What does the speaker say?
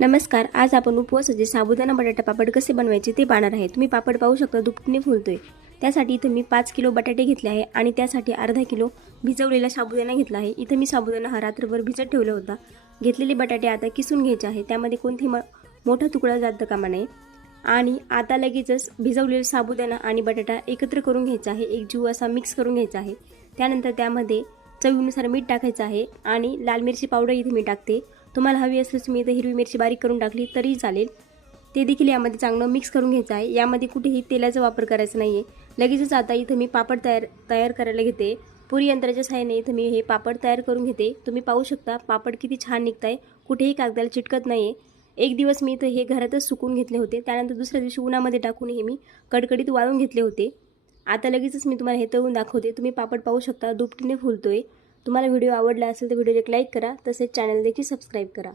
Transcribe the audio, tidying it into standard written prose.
नमस्कार. आज आपण उपवासाचे साबुदाणा बटाटा पापड कसे बनवायचे ते पाहणार आहे. तुम्ही पापड पाहू शकता दुपटीने फुलतोय. त्यासाठी इथं मी 5 किलो बटाटे घेतले आहे आणि त्यासाठी अर्धा किलो भिजवलेला साबुदाणा घेतला आहे. इथं मी साबुदाणा हा रात्रभर भिजत ठेवला होता. घेतलेले बटाटे आता किसून घ्यायचे आहे. त्यामध्ये कोणतेही मोठा तुकडा जात कामा नये. आणि आता लगेचच भिजवलेला साबुदाणा आणि बटाटा एकत्र करून घ्यायचा आहे. एक जीव असा मिक्स करून घ्यायचा आहे. त्यानंतर त्यामध्ये चवीनुसार मीठ टाकायचं आहे आणि लाल मिरची पावडर इथे मी टाकते. तुम्हाला हवी असल्यास मी इथे हिरवी मिरची बारीक करून टाकली तरी चालेल. ते देखील यामध्ये चांगलं मिक्स करून घ्यायचं आहे. यामध्ये कुठेही तेलाचा वापर करायचा नाही आहे. लगेचच आता इथं मी पापड तयार करायला घेते. पुरी यंत्राच्या सहाय्याने इथं मी हे पापड तयार करून घेते. तुम्ही पाहू शकता पापड किती छान निघत आहे. कुठेही कागदाला चिटकत नाही आहे. एक दिवस मी इथं हे घरातच सुकून घेतले होते. त्यानंतर दुसऱ्या दिवशी उन्हामध्ये टाकून हे मी कडकडीत वाळून घेतले होते. आता लगेचच मी तुम्हाला हे तळून दाखवते. तुम्ही पापड पाहू शकता दुपटीने फुलतोय. तुम्हाला व्हिडिओ आवडला असेल तर व्हिडिओला एक लाईक करा. तसेच चॅनल देखील सबस्क्राईब करा.